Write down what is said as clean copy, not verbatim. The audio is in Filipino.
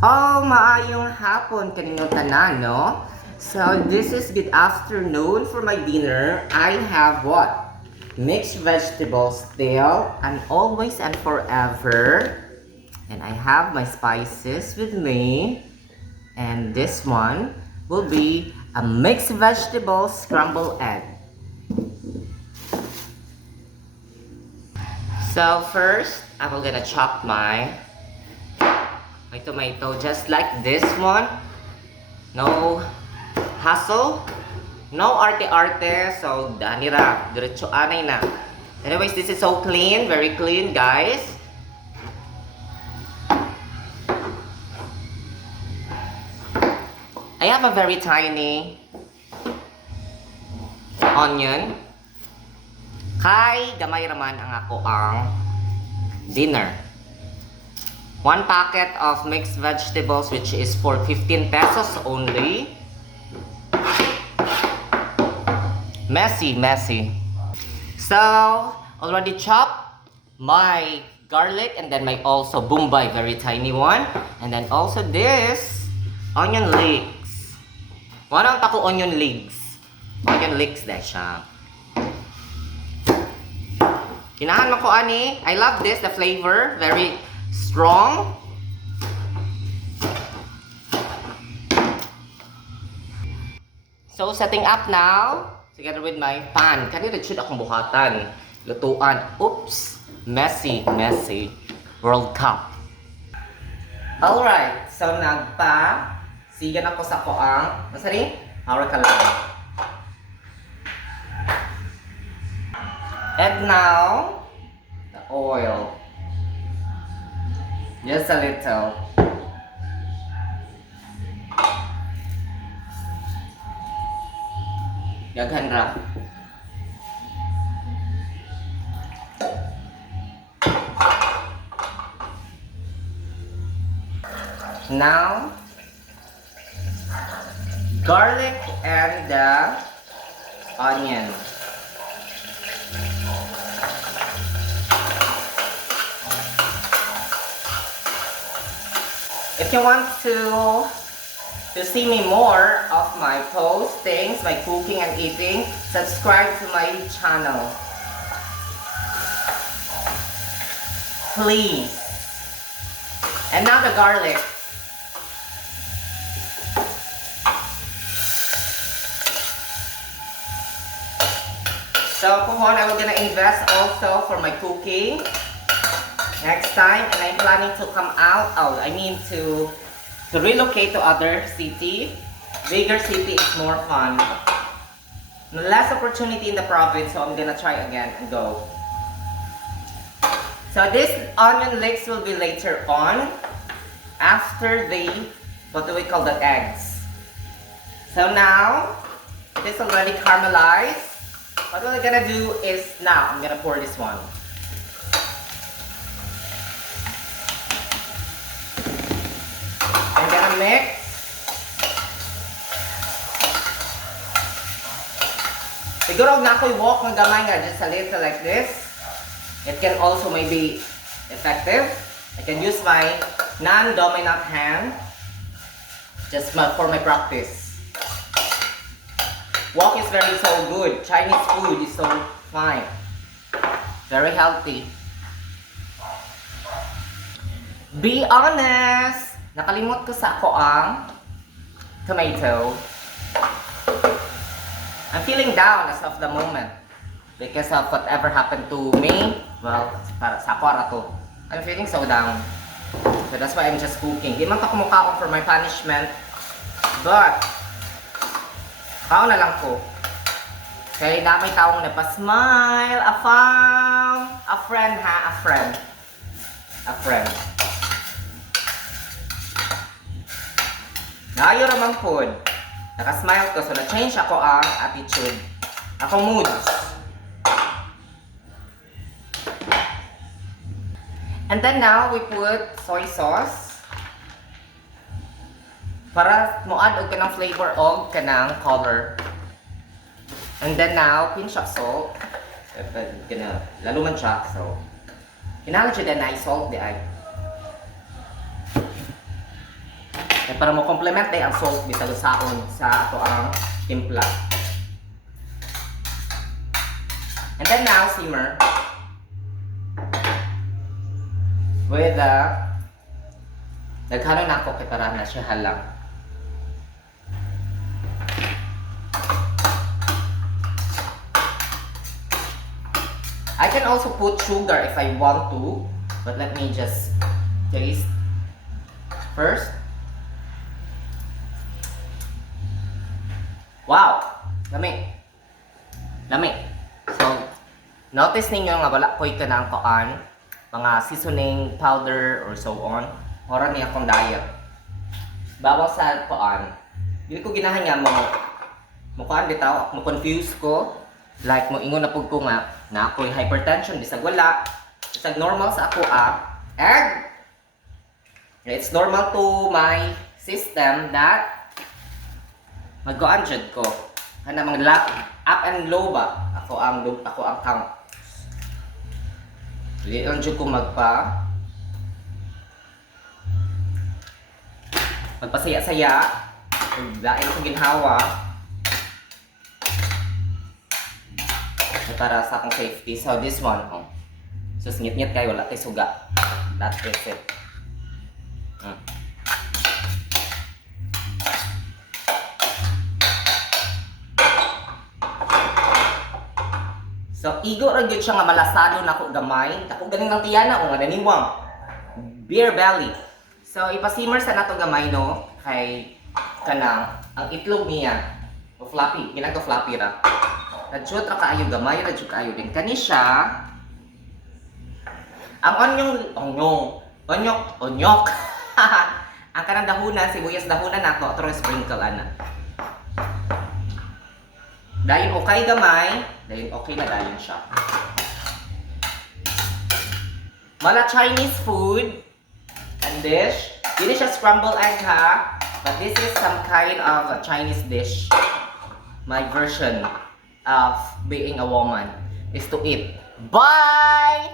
Oh, maayong hapon kaninyong tanan, no? So, this is good afternoon for my dinner. I have what? Mixed vegetables still, and always and forever. And I have my spices with me. And this one will be a mixed vegetable scrambled egg. So first, I'm gonna chop my tomato just like this one. No hassle, no arte-arte, so danira, diretso anay na. Anyways, this is so clean, very clean, guys. I have a very tiny onion. Kay gamay raman ang ako ang dinner. One packet of mixed vegetables which is for 15 pesos only. Messy. So, already chopped my garlic and then my also bombay, very tiny one. And then also this onion leeks. Wanang tako onion leeks. Onion leeks dahil siya. Kinahan mo ko ani. I love this, the flavor, very strong. So, setting up now, together with my pan. Kanina should akong buhatan. Lutuan. Oops. Messy. World Cup. Alright. So, sigan ako sa koang. Masari? Hawra ka lang. And now, the oil. Just a little. Daghan ra. Now, garlic and the onion. If you want to see me more of my postings, my cooking and eating, subscribe to my channel. Please. And now the garlic. So pohon, I will gonna invest also for my cooking next time, and I'm planning to come out. To relocate to other city. Bigger city is more fun. Less opportunity in the province, so I'm gonna try again and go. So this onion leeks will be later on, after the, what do we call the eggs. So now, it is already caramelized. What we're gonna do is now, I'm gonna pour this one. I'm gonna mix. Siguro na ako'y walk ng gamay nga, just a little like this. It can also maybe effective. I can use my non-dominant hand just for my practice. Wok is very so good. Chinese food is so fine. Very healthy. Be honest! Nakalimot ko sa ako ang tomato. I'm feeling down as of the moment because of whatever happened to me. Well, para sa ako ara to. I'm feeling so down. So that's why I'm just cooking. Di man pa kumukhaon for my punishment. But, kaon na lang ko. Kaya damay taong nagpa-smile. A friend ha, a friend. A friend. Naayo ramang food. Naka-smile ko, so na-change ako ang attitude. Akong mood. And then now, we put soy sauce. Para mo-add og kanang flavor og kanang color. And then now, pinch of salt. Lalo man siya, so. Kinahanglan siya na i-salt di ay. Kaya para mo complement day ang salt bisag saon sa ato ang timpla. And then now simmer with the naghanon na ako kay para na siya halang. I can also put sugar if I want to, but let me just taste first. Wow! Lami. Lami. So, notice ninyo nga wala ko'y kanang kaan, mga seasoning powder or so on. Hora niya akong diet. Bawal sa kaan. Hindi ko ginahan nga mo kaan bitaw, mo confuse ko. Like mo ingon na pud ko nga na ako'y hypertension bisag wala. Bisag normal sa ako egg. It's normal to my system that mag-goan jud ko. Kana mga up and low ba? Ako ang count. Dili lang jud ko magpasaya-saya. Lain ko ginhawa. Para sa akong safety. So this one, so ngit-ngit kayo, wala tayo suga. That is it. So igo ra gyud siya nga malasado na ko gamay. Ako ganing ng tiyana o nga naniwang. Beer belly. So ipasimmer sa nato gamay no kay kanang ang itlog niya. O floppy, ginagawa floppy ra. Radyo tra kaayo gamay, radyo kaayo din. Kani siya, ang onyok. Ang kanang dahunan, sibuyas dahunan nato, atro sprinkle ana. Dayon okay gamay, dayon okay na dayon siya. Mala Chinese food and dish. Dili siya scrambled egg ha, but this is some kind of a Chinese dish. My version of being a woman is to eat. Bye!